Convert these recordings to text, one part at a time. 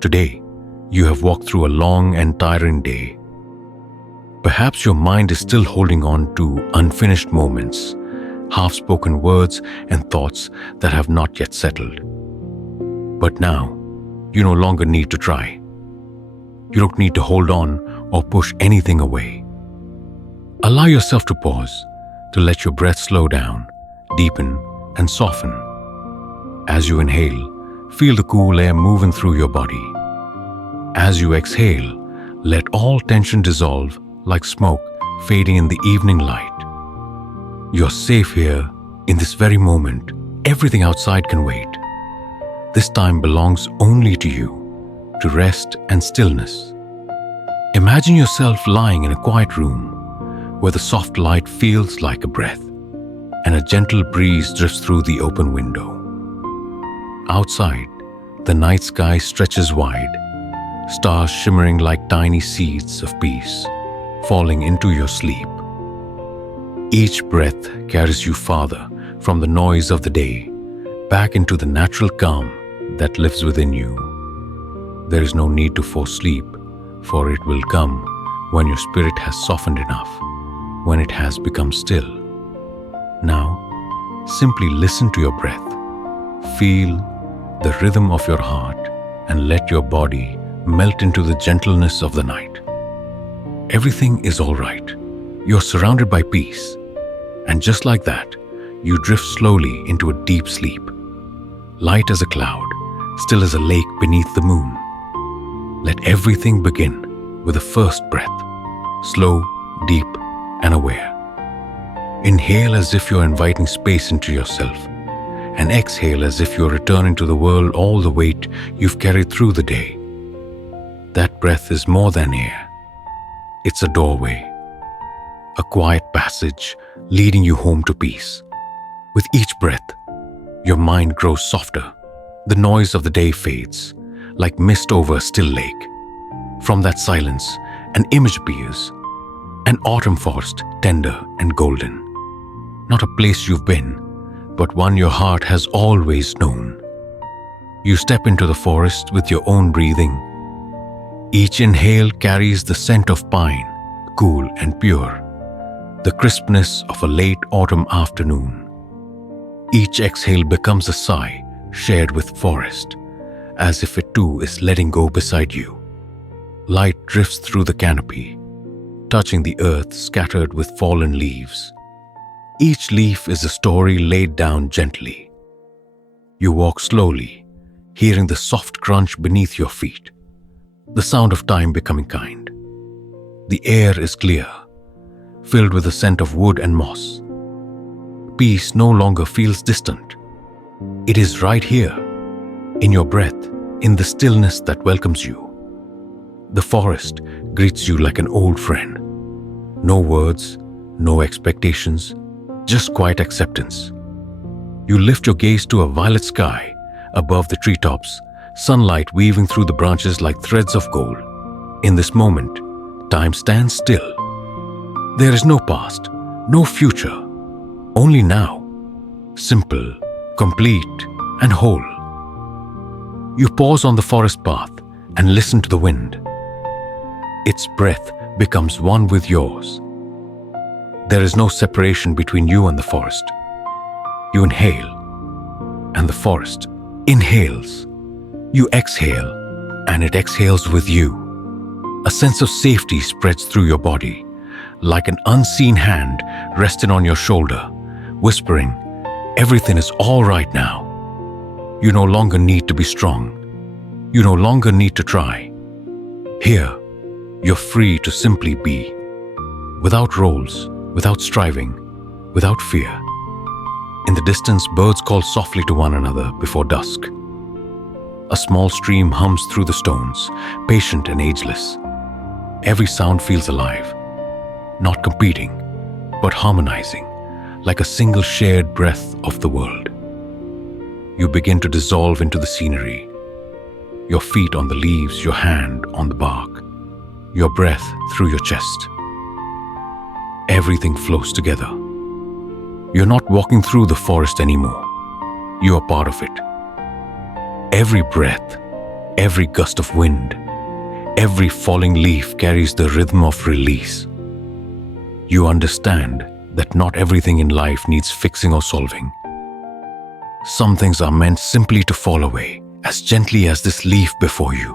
Today, you have walked through a long and tiring day. Perhaps your mind is still holding on to unfinished moments, half-spoken words and thoughts that have not yet settled. But now, you no longer need to try. You don't need to hold on or push anything away. Allow yourself to pause, to let your breath slow down, deepen, and soften. As you inhale, feel the cool air moving through your body. As you exhale, let all tension dissolve like smoke fading in the evening light. You're safe here, in this very moment. Everything outside can wait. This time belongs only to you, to rest and stillness. Imagine yourself lying in a quiet room where the soft light feels like a breath and a gentle breeze drifts through the open window. Outside, the night sky stretches wide, stars shimmering like tiny seeds of peace, falling into your sleep. Each breath carries you farther from the noise of the day, back into the natural calm that lives within you. There is no need to force sleep, for it will come when your spirit has softened enough, when it has become still. Now, simply listen to your breath. Feel the rhythm of your heart and let your body melt into the gentleness of the night. Everything is all right. You're surrounded by peace. And just like that, you drift slowly into a deep sleep. Light as a cloud, still as a lake beneath the moon. Let everything begin with the first breath, slow, deep, and aware. Inhale as if you're inviting space into yourself, and exhale as if you're returning to the world all the weight you've carried through the day. That breath is more than air. It's a doorway, a quiet passage leading you home to peace. With each breath, your mind grows softer. The noise of the day fades, like mist over a still lake. From that silence, an image appears, an autumn forest, tender and golden. Not a place you've been, but one your heart has always known. You step into the forest with your own breathing. Each inhale carries the scent of pine, cool and pure, the crispness of a late autumn afternoon. Each exhale becomes a sigh shared with forest, as if it too is letting go beside you. Light drifts through the canopy, touching the earth scattered with fallen leaves. Each leaf is a story laid down gently. You walk slowly, hearing the soft crunch beneath your feet, the sound of time becoming kind. The air is clear, filled with the scent of wood and moss. Peace no longer feels distant. It is right here, in your breath, in the stillness that welcomes you. The forest greets you like an old friend. No words, no expectations, just quiet acceptance. You lift your gaze to a violet sky above the treetops, sunlight weaving through the branches like threads of gold. In this moment, time stands still. There is no past, no future, only now, simple, complete, and whole. You pause on the forest path and listen to the wind. Its breath becomes one with yours. There is no separation between you and the forest. You inhale, and the forest inhales. You exhale, and it exhales with you. A sense of safety spreads through your body, like an unseen hand resting on your shoulder, whispering, "Everything is all right now." You no longer need to be strong. You no longer need to try. Here, you're free to simply be, without roles, without striving, without fear. In the distance, birds call softly to one another before dusk. A small stream hums through the stones, patient and ageless. Every sound feels alive, not competing, but harmonizing, like a single shared breath of the world. You begin to dissolve into the scenery, your feet on the leaves, your hand on the bark, your breath through your chest. Everything flows together. You're not walking through the forest anymore. You are part of it. Every breath, Every gust of wind, every falling leaf carries the rhythm of release. You understand that not everything in life needs fixing or solving. Some things are meant simply to fall away, as gently as this leaf before you.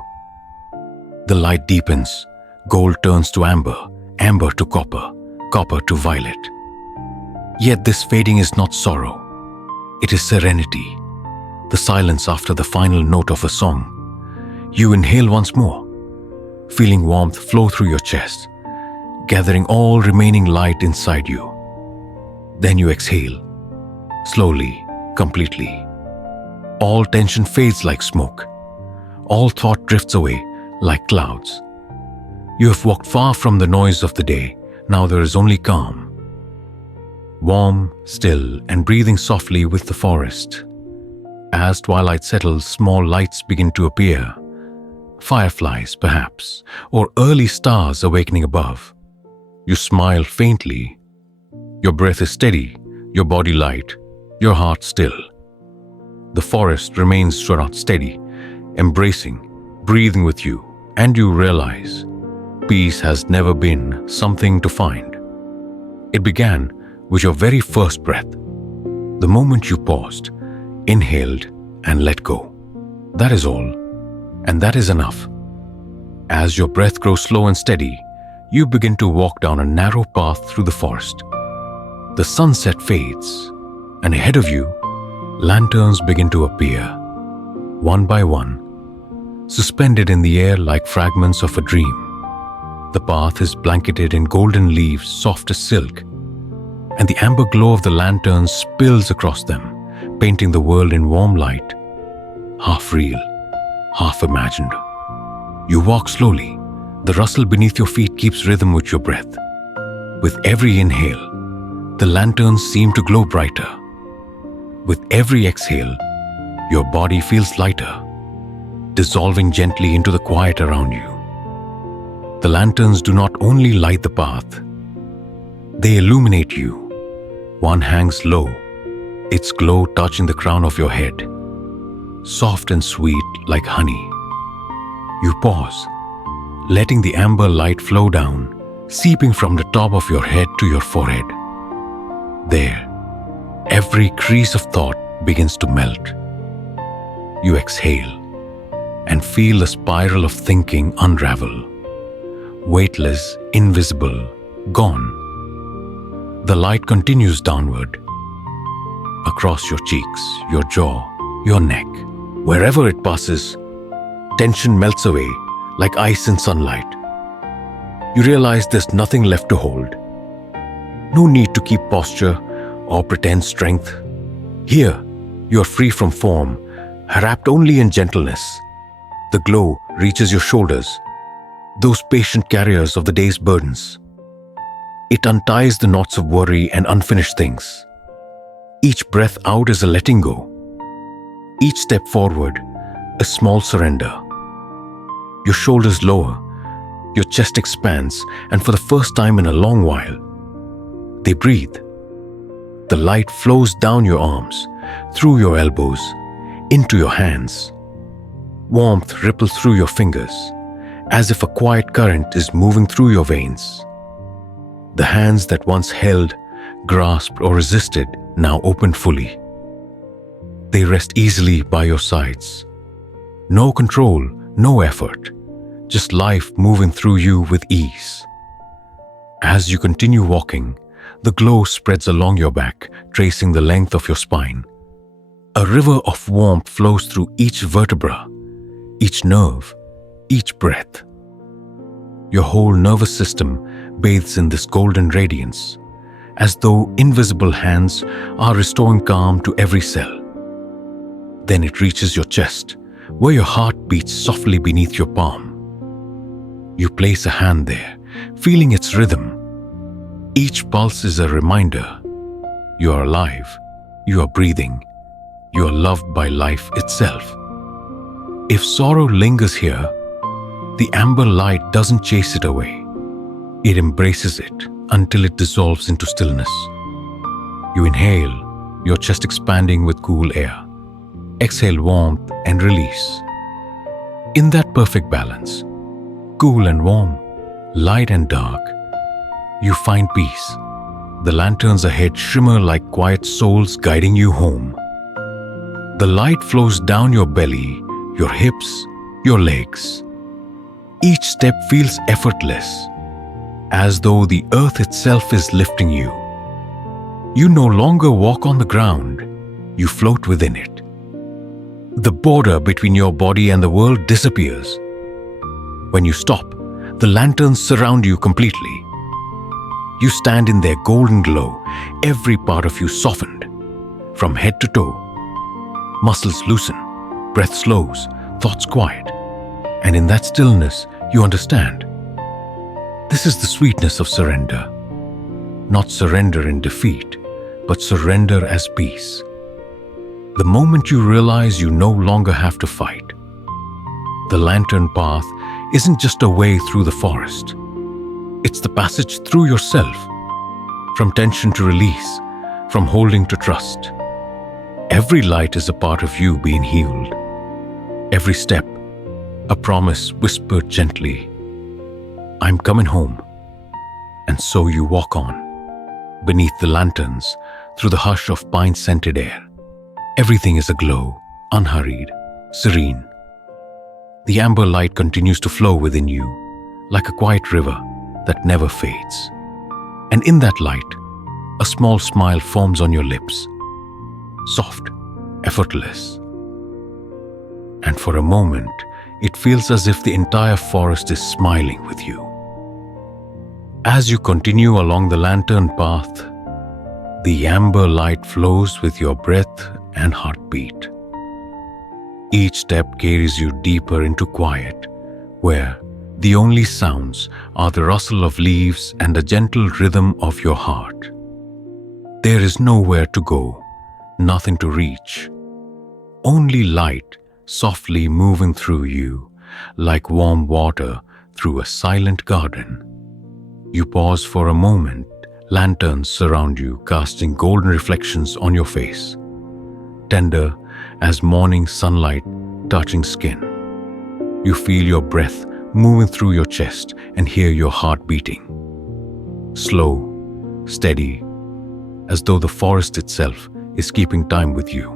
The light deepens, gold turns to amber, amber to copper, copper to violet. Yet this fading is not sorrow. It is serenity, the silence after the final note of a song. You inhale once more, feeling warmth flow through your chest, gathering all remaining light inside you. Then you exhale, slowly, completely. All tension fades like smoke. All thought drifts away like clouds. You have walked far from the noise of the day. Now there is only calm. Warm, still, and breathing softly with the forest. As twilight settles, small lights begin to appear. Fireflies, perhaps, or early stars awakening above. You smile faintly. Your breath is steady, your body light, your heart still. The forest remains shrouded steady, embracing, breathing with you, and you realize peace has never been something to find. It began with your very first breath, the moment you paused, inhaled, and let go. That is all, and that is enough. As your breath grows slow and steady, you begin to walk down a narrow path through the forest. The sunset fades, and ahead of you, lanterns begin to appear, one by one, suspended in the air like fragments of a dream. The path is blanketed in golden leaves, soft as silk, and the amber glow of the lanterns spills across them, painting the world in warm light, half real, half imagined. You walk slowly. The rustle beneath your feet keeps rhythm with your breath. With every inhale, the lanterns seem to glow brighter. With every exhale, your body feels lighter, dissolving gently into the quiet around you. The lanterns do not only light the path, they illuminate you. One hangs low, its glow touching the crown of your head, soft and sweet like honey. You pause, letting the amber light flow down, seeping from the top of your head to your forehead. There, every crease of thought begins to melt. You exhale and feel the spiral of thinking unravel. Weightless, invisible, gone. The light continues downward, across your cheeks, your jaw, your neck. Wherever it passes, tension melts away like ice in sunlight. You realize there's nothing left to hold. No need to keep posture or pretend strength. Here, you are free from form, wrapped only in gentleness. The glow reaches your shoulders, those patient carriers of the day's burdens. It unties the knots of worry and unfinished things. Each breath out is a letting go. Each step forward, a small surrender. Your shoulders lower, your chest expands, and for the first time in a long while, they breathe. The light flows down your arms, through your elbows, into your hands. Warmth ripples through your fingers, as if a quiet current is moving through your veins. The hands that once held, grasped, or resisted now open fully. They rest easily by your sides. No control, no effort, just life moving through you with ease. As you continue walking, the glow spreads along your back, tracing the length of your spine. A river of warmth flows through each vertebra, each nerve, each breath. Your whole nervous system bathes in this golden radiance, as though invisible hands are restoring calm to every cell. Then it reaches your chest, where your heart beats softly beneath your palm. You place a hand there, feeling its rhythm. Each pulse is a reminder. You are alive, you are breathing, you are loved by life itself. If sorrow lingers here, the amber light doesn't chase it away. It embraces it until it dissolves into stillness. You inhale, your chest expanding with cool air. Exhale warmth and release. In that perfect balance, cool and warm, light and dark, you find peace. The lanterns ahead shimmer like quiet souls guiding you home. The light flows down your belly, your hips, your legs. Each step feels effortless, as though the earth itself is lifting you. You no longer walk on the ground, you float within it. The border between your body and the world disappears. When you stop, the lanterns surround you completely. You stand in their golden glow, every part of you softened, from head to toe. Muscles loosen, breath slows, thoughts quiet. And in that stillness, you understand. This is the sweetness of surrender. Not surrender in defeat, but surrender as peace. The moment you realize you no longer have to fight. The lantern path isn't just a way through the forest. It's the passage through yourself, from tension to release, from holding to trust. Every light is a part of you being healed. Every step, a promise whispered gently. I'm coming home. And so you walk on, beneath the lanterns, through the hush of pine-scented air. Everything is aglow, unhurried, serene. The amber light continues to flow within you, like a quiet river that never fades. And in that light, a small smile forms on your lips, soft, effortless. And for a moment, it feels as if the entire forest is smiling with you. As you continue along the lantern path, the amber light flows with your breath and heartbeat. Each step carries you deeper into quiet, where the only sounds are the rustle of leaves and the gentle rhythm of your heart. There is nowhere to go, nothing to reach. Only light softly moving through you, like warm water through a silent garden. You pause for a moment, lanterns surround you, casting golden reflections on your face, tender as morning sunlight touching skin. You feel your breath moving through your chest and hear your heart beating. Slow, steady, as though the forest itself is keeping time with you.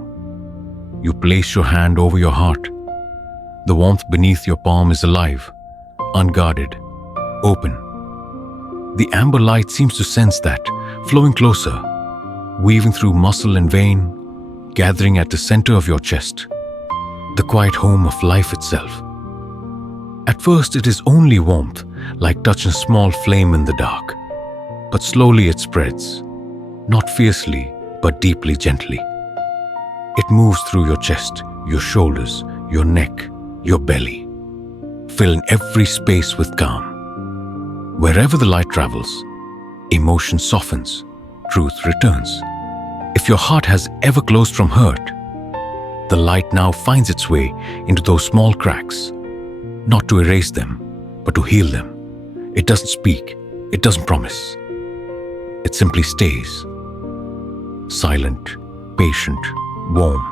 You place your hand over your heart. The warmth beneath your palm is alive, unguarded, open. The amber light seems to sense that, flowing closer, weaving through muscle and vein, gathering at the center of your chest, the quiet home of life itself. At first it is only warmth, like touching a small flame in the dark. But slowly it spreads, not fiercely, but deeply gently. It moves through your chest, your shoulders, your neck, your belly, filling every space with calm. Wherever the light travels, emotion softens, truth returns. If your heart has ever closed from hurt, the light now finds its way into those small cracks, not to erase them, but to heal them. It doesn't speak, it doesn't promise. It simply stays, silent, patient, warm,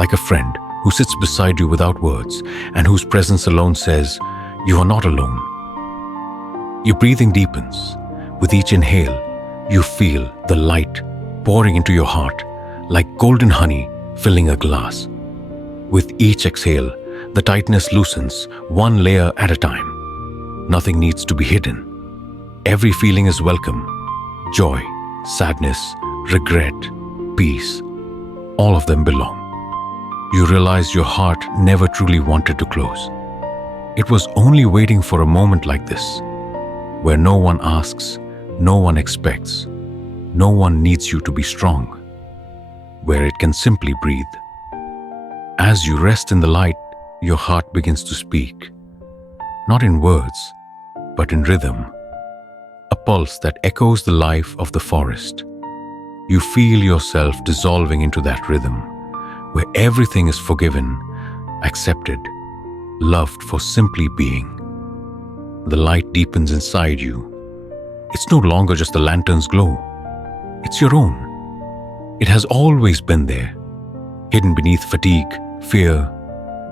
like a friend who sits beside you without words and whose presence alone says, you are not alone. Your breathing deepens. With each inhale, you feel the light pouring into your heart like golden honey filling a glass. With each exhale, the tightness loosens one layer at a time. Nothing needs to be hidden. Every feeling is welcome. Joy, sadness, regret, peace, all of them belong. You realize your heart never truly wanted to close. It was only waiting for a moment like this, where no one asks, no one expects, no one needs you to be strong, where it can simply breathe. As you rest in the light, your heart begins to speak, not in words, but in rhythm, a pulse that echoes the life of the forest. You feel yourself dissolving into that rhythm, where everything is forgiven, accepted, loved for simply being. The light deepens inside you. It's no longer just the lantern's glow. It's your own. It has always been there, hidden beneath fatigue, fear,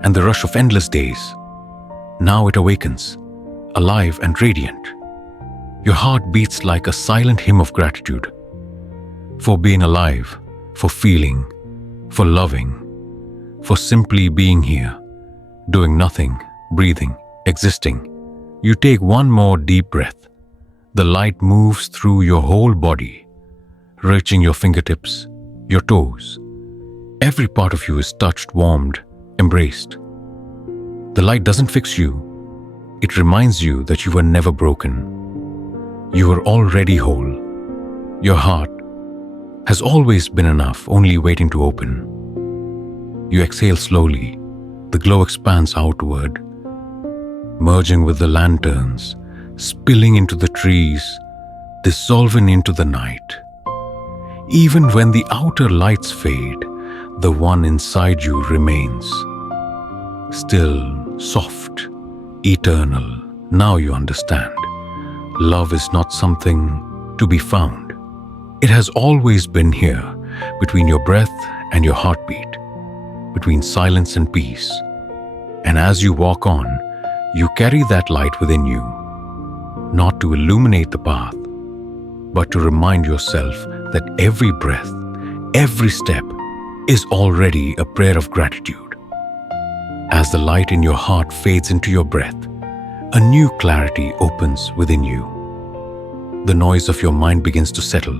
and the rush of endless days. Now it awakens, alive and radiant. Your heart beats like a silent hymn of gratitude for being alive, for feeling, for loving, for simply being here, doing nothing, breathing, existing. You take one more deep breath. The light moves through your whole body, reaching your fingertips, your toes. Every part of you is touched, warmed, embraced. The light doesn't fix you. It reminds you that you were never broken. You were already whole. Your heart has always been enough, only waiting to open. You exhale slowly. The glow expands outward, merging with the lanterns, spilling into the trees, dissolving into the night. Even when the outer lights fade, the one inside you remains. Still, soft, eternal. Now you understand. Love is not something to be found. It has always been here, between your breath and your heartbeat, between silence and peace. And as you walk on, you carry that light within you, not to illuminate the path, but to remind yourself that every breath, every step is already a prayer of gratitude. As the light in your heart fades into your breath, a new clarity opens within you. The noise of your mind begins to settle,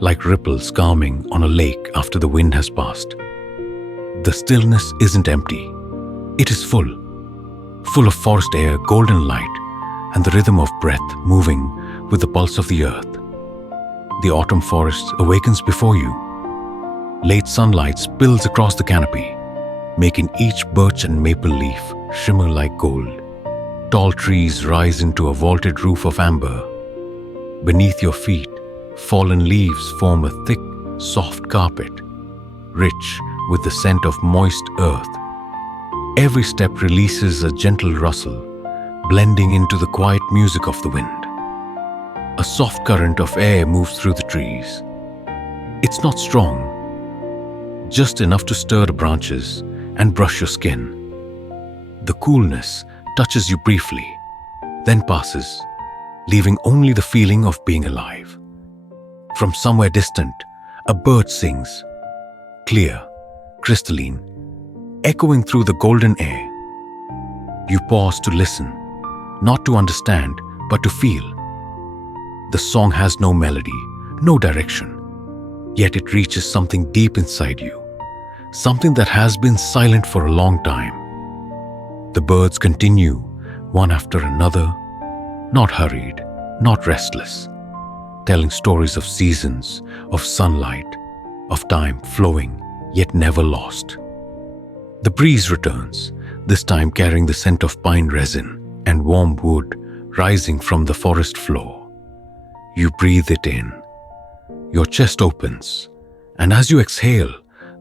like ripples calming on a lake after the wind has passed. The stillness isn't empty. It is full of forest air, golden light, and the rhythm of breath moving with the pulse of the earth. The autumn forest awakens before you. Late sunlight spills across the canopy, making each birch and maple leaf shimmer like gold. Tall trees rise into a vaulted roof of amber. Beneath your feet, fallen leaves form a thick, soft carpet, rich with the scent of moist earth. Every step releases a gentle rustle, blending into the quiet music of the wind. A soft current of air moves through the trees. It's not strong, just enough to stir the branches and brush your skin. The coolness touches you briefly, then passes, leaving only the feeling of being alive. From somewhere distant, a bird sings, clear, crystalline, echoing through the golden air. You pause to listen, not to understand, but to feel. The song has no melody, no direction, yet it reaches something deep inside you, something that has been silent for a long time. The birds continue, one after another, not hurried, not restless, telling stories of seasons, of sunlight, of time flowing, yet never lost. The breeze returns, this time carrying the scent of pine resin and warm wood rising from the forest floor. You breathe it in. Your chest opens, and as you exhale,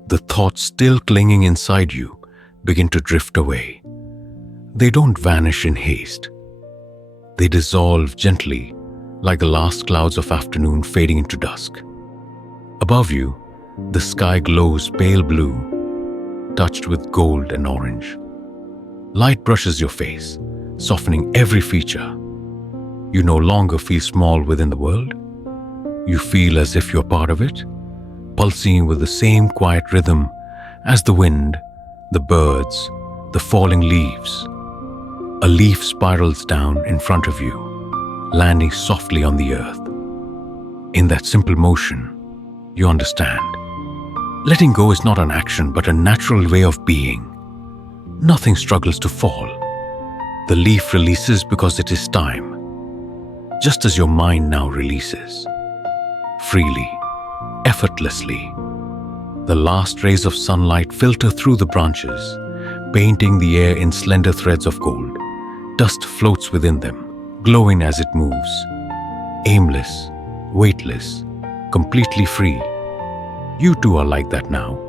the thoughts still clinging inside you begin to drift away. They don't vanish in haste. They dissolve gently, like the last clouds of afternoon fading into dusk. Above you, the sky glows pale blue, touched with gold and orange. Light brushes your face, softening every feature. You no longer feel small within the world. You feel as if you're part of it, pulsing with the same quiet rhythm as the wind, the birds, the falling leaves. A leaf spirals down in front of you, landing softly on the earth. In that simple motion, you understand. Letting go is not an action, but a natural way of being. Nothing struggles to fall. The leaf releases because it is time, just as your mind now releases. Freely, effortlessly. The last rays of sunlight filter through the branches, painting the air in slender threads of gold. Dust floats within them, glowing as it moves. Aimless, weightless, completely free. You too are like that now.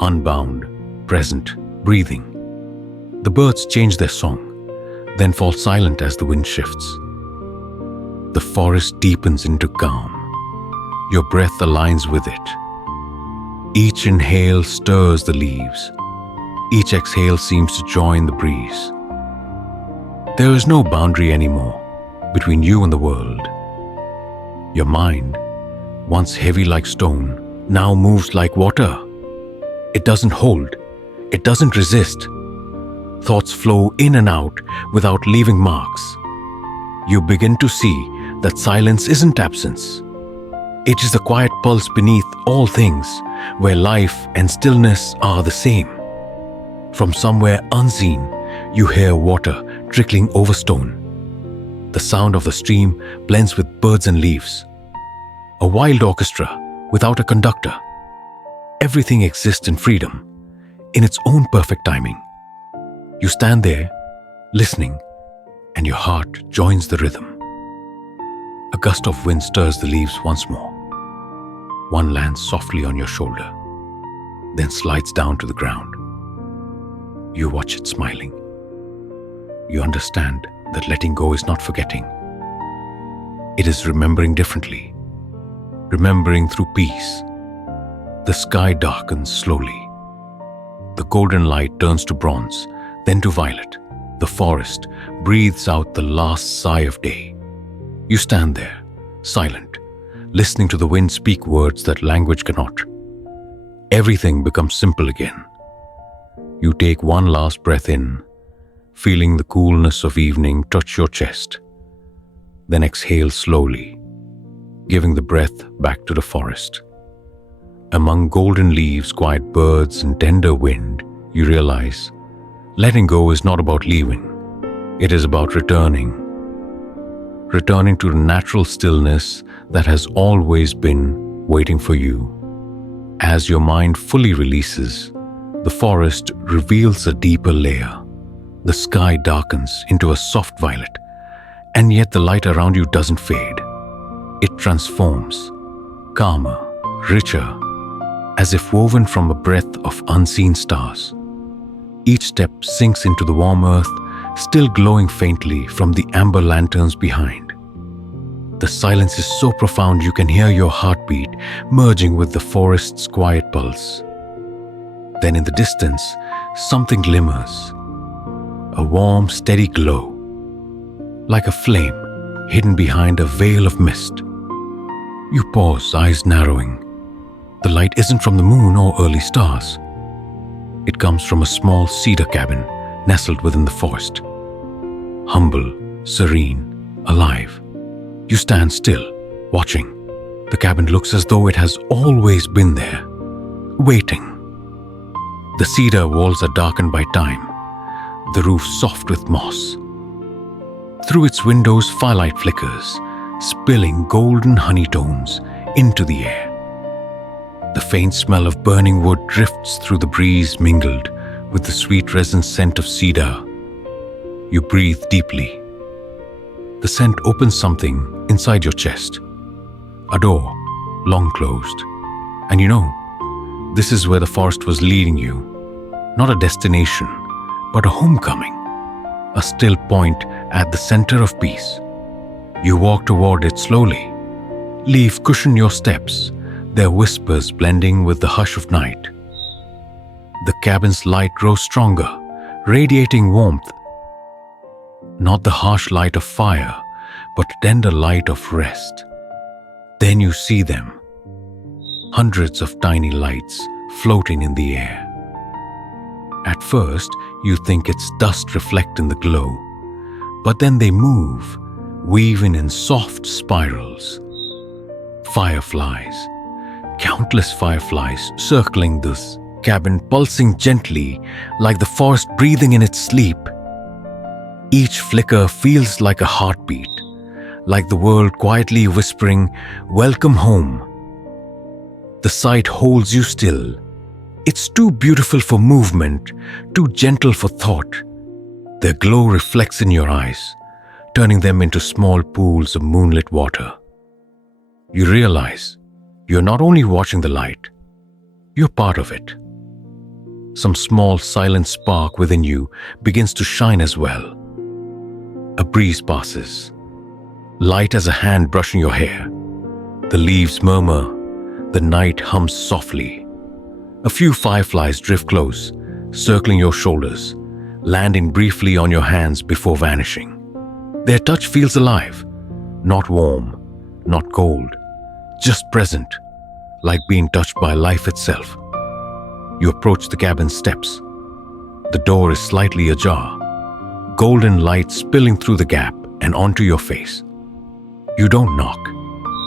Unbound, present, breathing. The birds change their song, then fall silent as the wind shifts. The forest deepens into calm. Your breath aligns with it. Each inhale stirs the leaves. Each exhale seems to join the breeze. There is no boundary anymore between you and the world. Your mind, once heavy like stone, now moves like water. It doesn't hold. It doesn't resist. Thoughts flow in and out without leaving marks. You begin to see that silence isn't absence. It is the quiet pulse beneath all things, where life and stillness are the same. From somewhere unseen, you hear water trickling over stone. The sound of the stream blends with birds and leaves. A wild orchestra without a conductor. Everything exists in freedom, in its own perfect timing. You stand there, listening, and your heart joins the rhythm. A gust of wind stirs the leaves once more. One lands softly on your shoulder, then slides down to the ground. You watch it smiling. You understand that letting go is not forgetting. It is remembering differently, remembering through peace. The sky darkens slowly. The golden light turns to bronze, then to violet. The forest breathes out the last sigh of day. You stand there, silent, listening to the wind speak words that language cannot. Everything becomes simple again. You take one last breath in, feeling the coolness of evening touch your chest. Then exhale slowly, giving the breath back to the forest. Among golden leaves, quiet birds, and tender wind, you realize letting go is not about leaving. It is about returning to the natural stillness that has always been waiting for you. As your mind fully releases, the forest reveals a deeper layer. The sky darkens into a soft violet, and yet the light around you doesn't fade. It transforms, calmer, richer, as if woven from a breath of unseen stars. Each step sinks into the warm earth, still glowing faintly from the amber lanterns behind. The silence is so profound you can hear your heartbeat merging with the forest's quiet pulse. Then in the distance, something glimmers. A warm, steady glow, like a flame hidden behind a veil of mist. You pause, eyes narrowing. The light isn't from the moon or early stars. It comes from a small cedar cabin nestled within the forest. Humble, serene, alive. You stand still, watching. The cabin looks as though it has always been there, waiting. The cedar walls are darkened by time, the roof soft with moss. Through its windows, firelight flickers, spilling golden honey tones into the air. The faint smell of burning wood drifts through the breeze, mingled with the sweet resin scent of cedar. You breathe deeply. The scent opens something inside your chest. A door, long closed. And you know, this is where the forest was leading you. Not a destination, but a homecoming. A still point at the center of peace. You walk toward it slowly. Leaves cushion your steps, their whispers blending with the hush of night. The cabin's light grows stronger, radiating warmth. Not the harsh light of fire, but tender light of rest. Then you see them. Hundreds of tiny lights floating in the air. At first, you think it's dust reflecting the glow, but then they move, weaving in soft spirals. Fireflies, countless fireflies circling this cabin, pulsing gently like the forest breathing in its sleep. Each flicker feels like a heartbeat, like the world quietly whispering, "Welcome home." The sight holds you still. It's too beautiful for movement, too gentle for thought. Their glow reflects in your eyes, turning them into small pools of moonlit water. You realize you're not only watching the light, you're part of it. Some small silent spark within you begins to shine as well. A breeze passes, light as a hand brushing your hair. The leaves murmur, the night hums softly. A few fireflies drift close, circling your shoulders, landing briefly on your hands before vanishing. Their touch feels alive, not warm, not cold, just present, like being touched by life itself. You approach the cabin steps. The door is slightly ajar, golden light spilling through the gap and onto your face. You don't knock.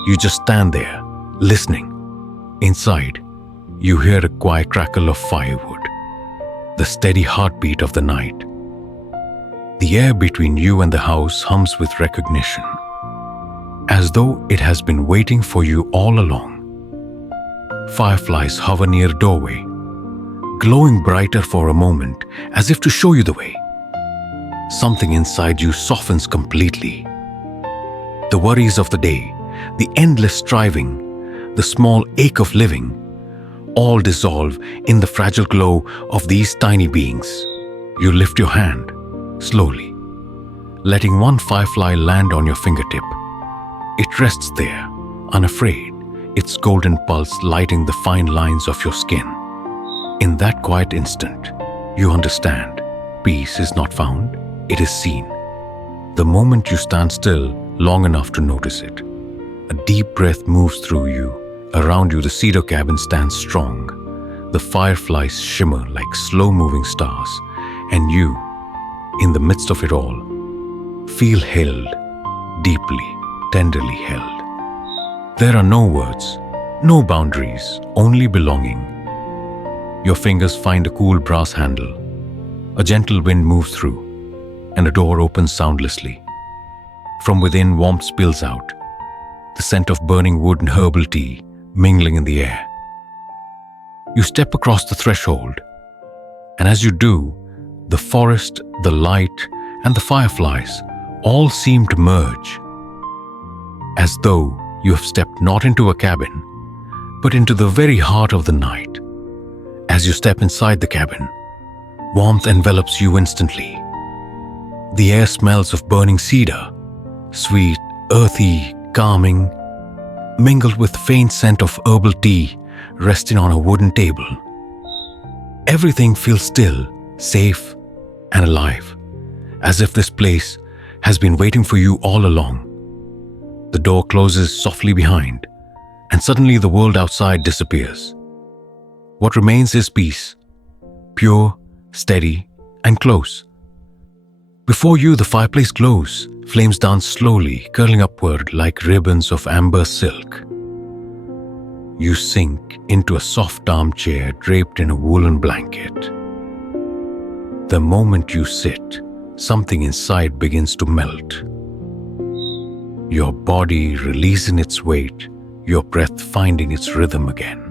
You just stand there, listening. Inside, you hear a quiet crackle of firewood, the steady heartbeat of the night. The air between you and the house hums with recognition, as though it has been waiting for you all along. Fireflies hover near the doorway, glowing brighter for a moment as if to show you the way. Something inside you softens completely. The worries of the day, the endless striving, the small ache of living, all dissolve in the fragile glow of these tiny beings. You lift your hand, slowly, letting one firefly land on your fingertip. It rests there, unafraid, its golden pulse lighting the fine lines of your skin. In that quiet instant, you understand, peace is not found, it is seen. The moment you stand still long enough to notice it, a deep breath moves through you. Around you, the cedar cabin stands strong. The fireflies shimmer like slow-moving stars, and you, in the midst of it all, feel held, deeply, tenderly held. There are no words, no boundaries, only belonging. Your fingers find a cool brass handle. A gentle wind moves through, and a door opens soundlessly. From within, warmth spills out, the scent of burning wood and herbal tea mingling in the air. You step across the threshold, and as you do, the forest, the light, and the fireflies all seem to merge, as though you have stepped not into a cabin, but into the very heart of the night. As you step inside the cabin, warmth envelops you instantly. The air smells of burning cedar, sweet, earthy, calming, mingled with the faint scent of herbal tea resting on a wooden table. Everything feels still, safe, and alive, as if this place has been waiting for you all along. The door closes softly behind, and suddenly the world outside disappears. What remains is peace, pure, steady, and close. Before you, the fireplace glows, flames dance slowly, curling upward like ribbons of amber silk. You sink into a soft armchair draped in a woolen blanket. The moment you sit, something inside begins to melt. Your body releasing its weight, your breath finding its rhythm again.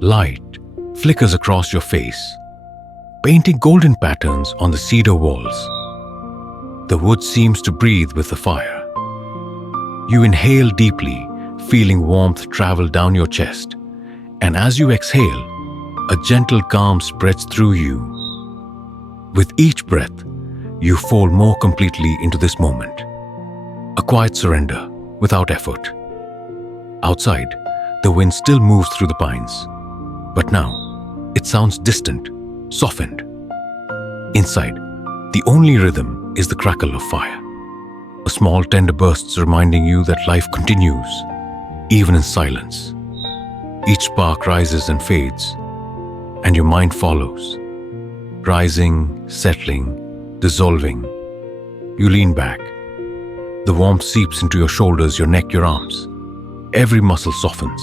Light flickers across your face, painting golden patterns on the cedar walls. The wood seems to breathe with the fire. You inhale deeply, feeling warmth travel down your chest, and as you exhale, a gentle calm spreads through you. With each breath, you fall more completely into this moment. A quiet surrender, without effort. Outside, the wind still moves through the pines, but now it sounds distant, softened. Inside, the only rhythm is the crackle of fire. A small tender bursts reminding you that life continues, even in silence. Each spark rises and fades, and your mind follows. Rising, settling, dissolving. You lean back. The warmth seeps into your shoulders, your neck, your arms. Every muscle softens.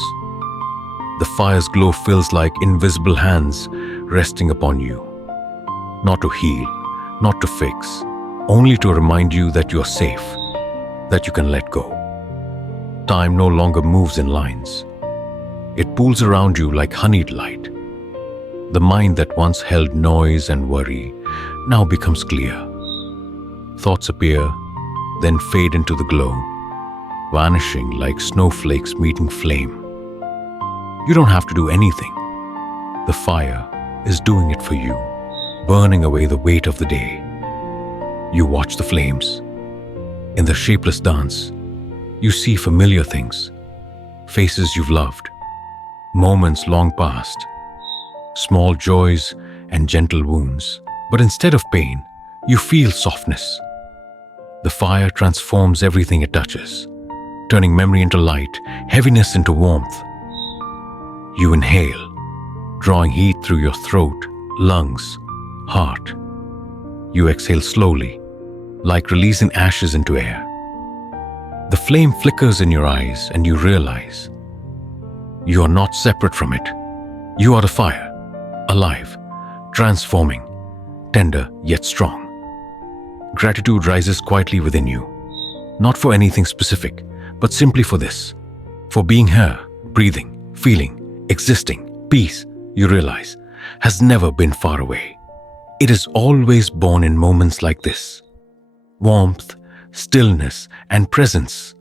The fire's glow feels like invisible hands resting upon you. Not to heal, not to fix, only to remind you that you are safe, that you can let go. Time no longer moves in lines. It pools around you like honeyed light. The mind that once held noise and worry now becomes clear. Thoughts appear, then fade into the glow, vanishing like snowflakes meeting flame. You don't have to do anything. The fire is doing it for you, burning away the weight of the day. You watch the flames. In the shapeless dance, you see familiar things, faces you've loved, moments long past, small joys and gentle wounds. But instead of pain, you feel softness. The fire transforms everything it touches, turning memory into light, heaviness into warmth. You inhale, drawing heat through your throat, lungs, heart. You exhale slowly, like releasing ashes into air. The flame flickers in your eyes and you realize you are not separate from it. You are the fire, alive, transforming, tender yet strong. Gratitude rises quietly within you, not for anything specific, but simply for this, for being here, breathing, feeling, existing. Peace, you realize, has never been far away. It is always born in moments like this. Warmth, stillness, and presence.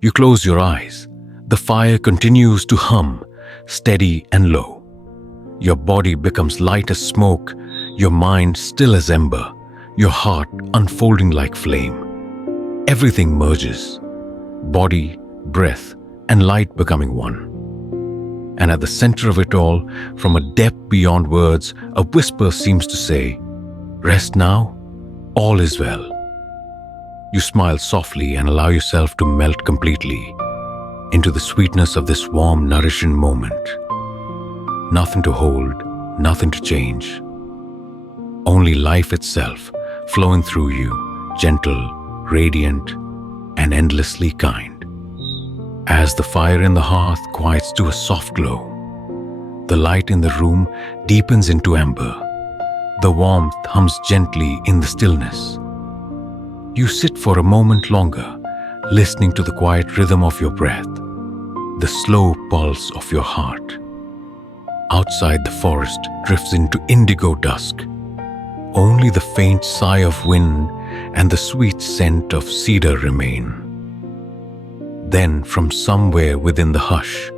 You close your eyes. The fire continues to hum, steady and low. Your body becomes light as smoke, your mind still as ember, your heart unfolding like flame. Everything merges, body, breath, and light becoming one. And at the center of it all, from a depth beyond words, a whisper seems to say, "Rest now, all is well." You smile softly and allow yourself to melt completely into the sweetness of this warm, nourishing moment. Nothing to hold, nothing to change. Only life itself flowing through you, gentle, radiant, and endlessly kind. As the fire in the hearth quiets to a soft glow, the light in the room deepens into ember. The warmth hums gently in the stillness. You sit for a moment longer, listening to the quiet rhythm of your breath, the slow pulse of your heart. Outside, the forest drifts into indigo dusk. Only the faint sigh of wind and the sweet scent of cedar remain. Then, from somewhere within the hush,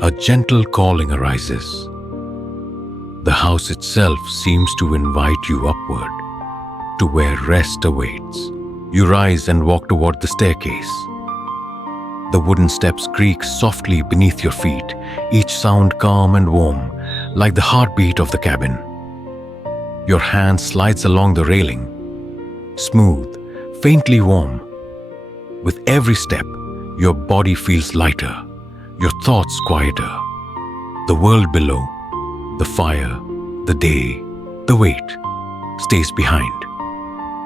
a gentle calling arises. The house itself seems to invite you upward, to where rest awaits. You rise and walk toward the staircase. The wooden steps creak softly beneath your feet, each sound calm and warm, like the heartbeat of the cabin. Your hand slides along the railing, smooth, faintly warm. With every step, your body feels lighter, your thoughts quieter. The world below, the fire, the day, the weight, stays behind.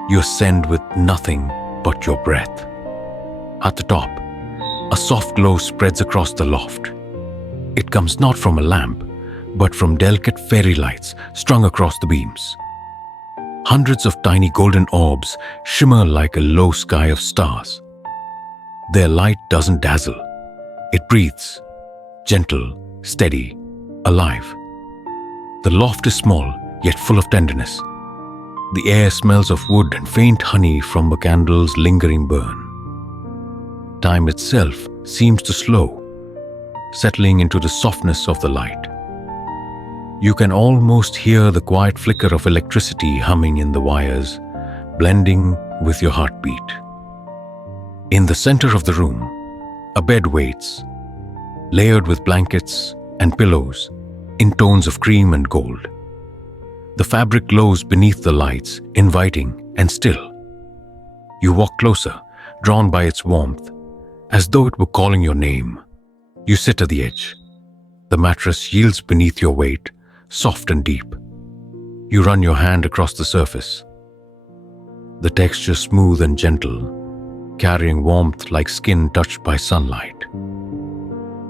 You ascend with nothing but your breath. At the top, a soft glow spreads across the loft. It comes not from a lamp, but from delicate fairy lights strung across the beams. Hundreds of tiny golden orbs shimmer like a low sky of stars. Their light doesn't dazzle. It breathes, gentle, steady, alive. The loft is small, yet full of tenderness. The air smells of wood and faint honey from a candle's lingering burn. Time itself seems to slow, settling into the softness of the light. You can almost hear the quiet flicker of electricity humming in the wires, blending with your heartbeat. In the center of the room, a bed waits, layered with blankets and pillows in tones of cream and gold. The fabric glows beneath the lights, inviting and still. You walk closer, drawn by its warmth, as though it were calling your name. You sit at the edge. The mattress yields beneath your weight, soft and deep. You run your hand across the surface. The texture smooth and gentle, carrying warmth like skin touched by sunlight.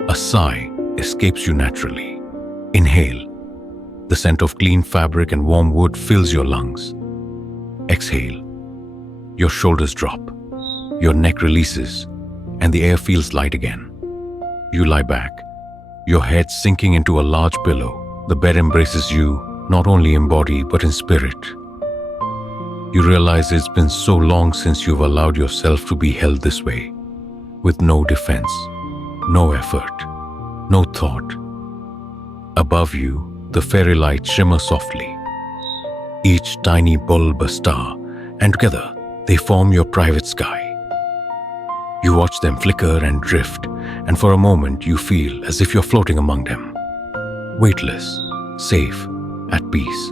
A sigh escapes you naturally. Inhale. The scent of clean fabric and warm wood fills your lungs. Exhale. Your shoulders drop. Your neck releases, and the air feels light again. You lie back, your head sinking into a large pillow. The bed embraces you, not only in body but in spirit. You realize it's been so long since you've allowed yourself to be held this way, with no defense, no effort, no thought. Above you, the fairy lights shimmer softly, each tiny bulb a star, and together they form your private sky. You watch them flicker and drift, and for a moment you feel as if you're floating among them, weightless, safe, at peace.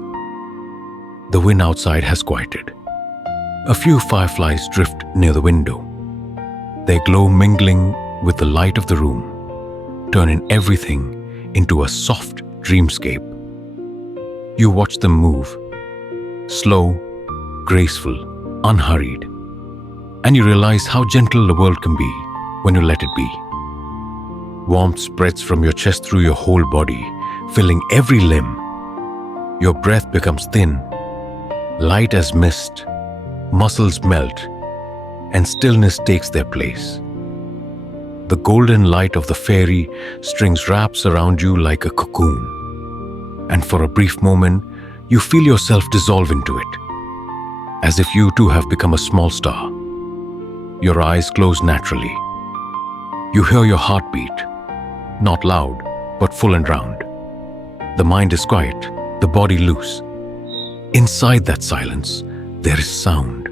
The wind outside has quieted. A few fireflies drift near the window. Their glow mingling with the light of the room, turning everything into a soft dreamscape. You watch them move, slow, graceful, unhurried, and you realize how gentle the world can be when you let it be. Warmth spreads from your chest through your whole body, filling every limb. Your breath becomes thin, light as mist, muscles melt, and stillness takes their place. The golden light of the fairy strings wraps around you like a cocoon, and for a brief moment, you feel yourself dissolve into it, as if you too have become a small star. Your eyes close naturally. You hear your heartbeat, not loud, but full and round. The mind is quiet, the body loose. Inside that silence, there is sound.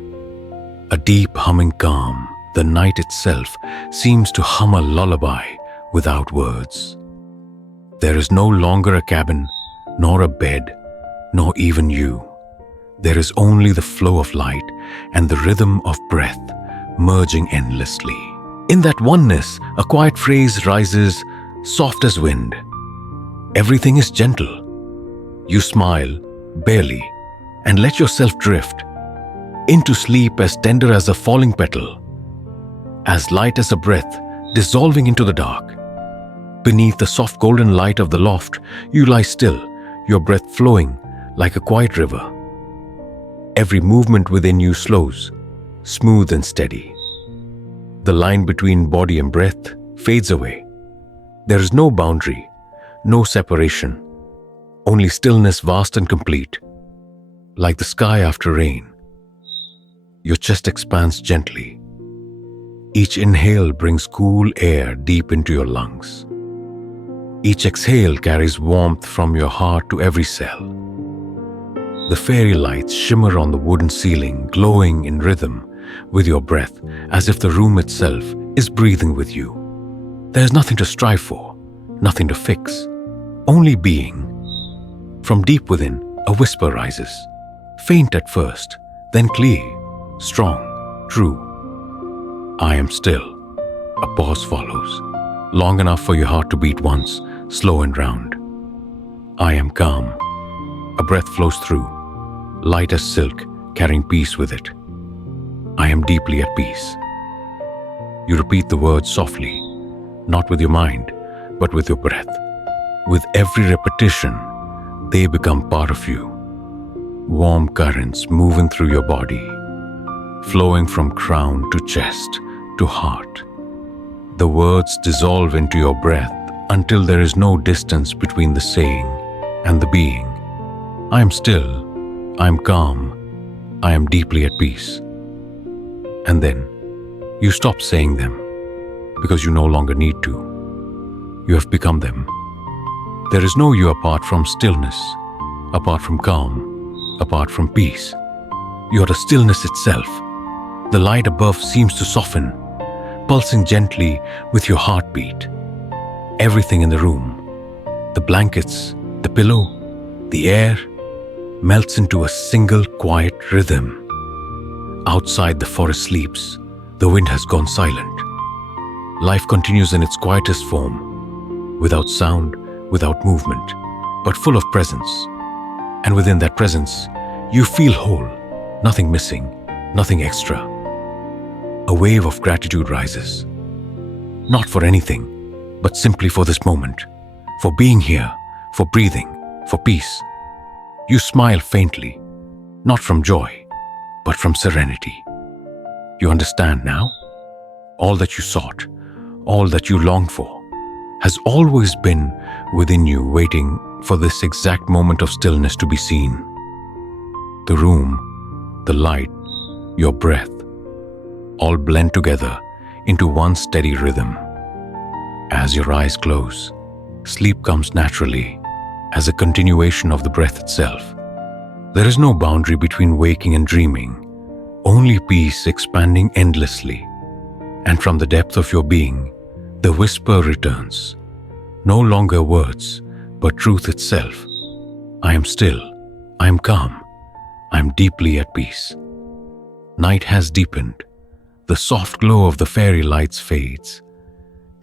A deep humming calm. The night itself seems to hum a lullaby without words. There is no longer a cabin, nor a bed, nor even you. There is only the flow of light and the rhythm of breath merging endlessly. In that oneness, a quiet phrase rises, soft as wind. Everything is gentle. You smile, barely, and let yourself drift into sleep as tender as a falling petal, as light as a breath dissolving into the dark. Beneath the soft golden light of the loft, you lie still, your breath flowing like a quiet river. Every movement within you slows, smooth and steady. The line between body and breath fades away. There is no boundary, no separation, only stillness vast and complete, like the sky after rain. Your chest expands gently. Each inhale brings cool air deep into your lungs. Each exhale carries warmth from your heart to every cell. The fairy lights shimmer on the wooden ceiling, glowing in rhythm with your breath, as if the room itself is breathing with you. There is nothing to strive for, nothing to fix, only being. From deep within, a whisper rises, faint at first, then clear, strong, true. I am still. A pause follows, long enough for your heart to beat once, slow and round. I am calm. A breath flows through, light as silk, carrying peace with it. I am deeply at peace. You repeat the words softly, not with your mind, but with your breath. With every repetition, they become part of you. Warm currents moving through your body, flowing from crown to chest to heart. The words dissolve into your breath until there is no distance between the saying and the being. I am still, I am calm, I am deeply at peace. And then you stop saying them because you no longer need to. You have become them. There is no you apart from stillness, apart from calm, apart from peace. You are the stillness itself. The light above seems to soften, pulsing gently with your heartbeat. Everything in the room, the blankets, the pillow, the air, melts into a single quiet rhythm. Outside, the forest sleeps. The wind has gone silent. Life continues in its quietest form, without sound, without movement, but full of presence. And within that presence, you feel whole, nothing missing, nothing extra. A wave of gratitude rises, not for anything, but simply for this moment, for being here, for breathing, for peace. You smile faintly, not from joy, but from serenity. You understand now? All that you sought, all that you longed for, has always been within you, waiting for this exact moment of stillness to be seen. The room, the light, your breath, all blend together into one steady rhythm. As your eyes close, sleep comes naturally as a continuation of the breath itself. There is no boundary between waking and dreaming, only peace expanding endlessly. And from the depth of your being, the whisper returns, no longer words, but truth itself. I am still, I am calm, I'm deeply at peace. Night has deepened. The soft glow of the fairy lights fades,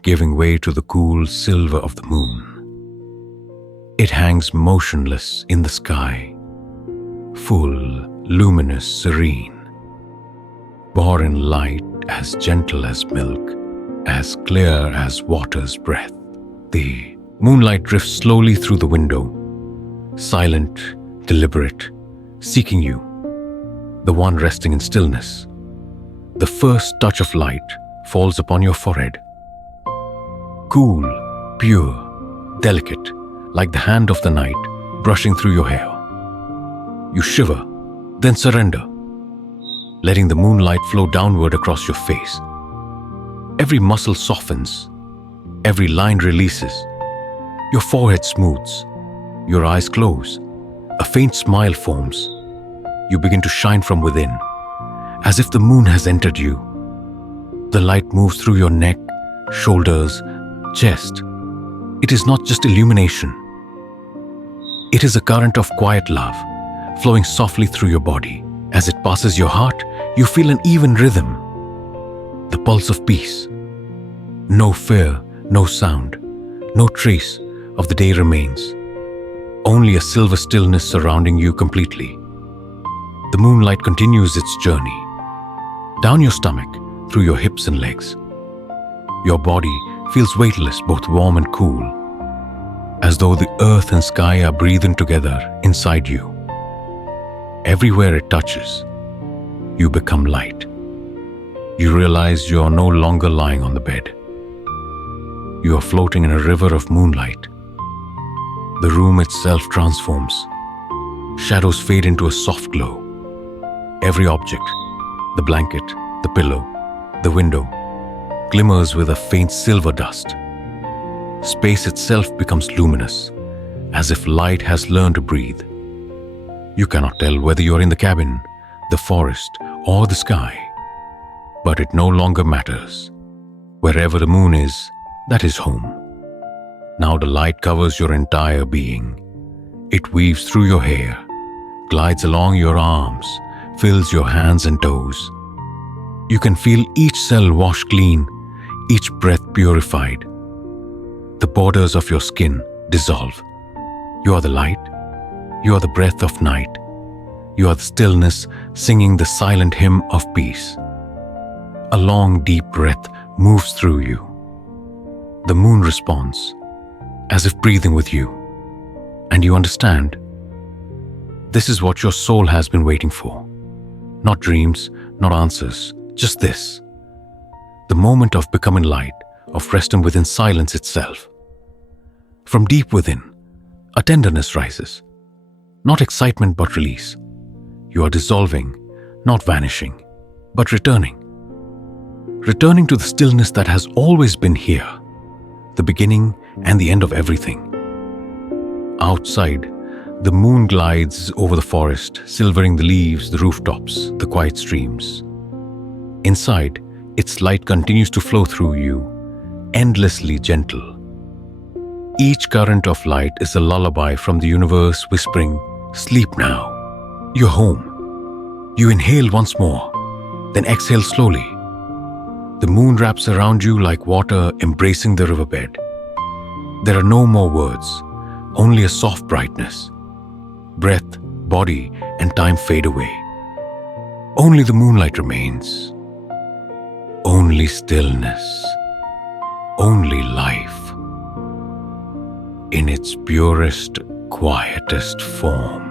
giving way to the cool silver of the moon. It hangs motionless in the sky, full, luminous, serene, born in light as gentle as milk, as clear as water's breath. The moonlight drifts slowly through the window, silent, deliberate, seeking you, the one resting in stillness. The first touch of light falls upon your forehead. Cool, pure, delicate, like the hand of the night brushing through your hair. You shiver, then surrender, letting the moonlight flow downward across your face. Every muscle softens, every line releases. Your forehead smooths, your eyes close, a faint smile forms. You begin to shine from within, as if the moon has entered you. The light moves through your neck, shoulders, chest. It is not just illumination. It is a current of quiet love, flowing softly through your body. As it passes your heart, you feel an even rhythm, the pulse of peace. No fear, no sound, no trace of the day remains. Only a silver stillness surrounding you completely. The moonlight continues its journey, down your stomach, through your hips and legs. Your body feels weightless, both warm and cool, as though the earth and sky are breathing together inside you. Everywhere it touches, you become light. You realize you are no longer lying on the bed. You are floating in a river of moonlight. The room itself transforms. Shadows fade into a soft glow. Every object, the blanket, the pillow, the window, glimmers with a faint silver dust. Space itself becomes luminous, as if light has learned to breathe. You cannot tell whether you are in the cabin, the forest, or the sky. But it no longer matters. Wherever the moon is, that is home. Now the light covers your entire being. It weaves through your hair, glides along your arms, fills your hands and toes. You can feel each cell washed clean, each breath purified. The borders of your skin dissolve. You are the light. You are the breath of night. You are the stillness singing the silent hymn of peace. A long, deep breath moves through you. The moon responds, as if breathing with you. And you understand, this is what your soul has been waiting for. Not dreams, not answers, just this. The moment of becoming light, of resting within silence itself. From deep within, a tenderness rises. Not excitement, but release. You are dissolving, not vanishing, but returning. Returning to the stillness that has always been here, the beginning and the end of everything. Outside, the moon glides over the forest, silvering the leaves, the rooftops, the quiet streams. Inside, its light continues to flow through you, endlessly gentle. Each current of light is a lullaby from the universe whispering, "Sleep now. You're home." You inhale once more, then exhale slowly. The moon wraps around you like water embracing the riverbed. There are no more words, only a soft brightness. Breath, body, and time fade away. Only the moonlight remains. Only stillness. Only life. In its purest, quietest form.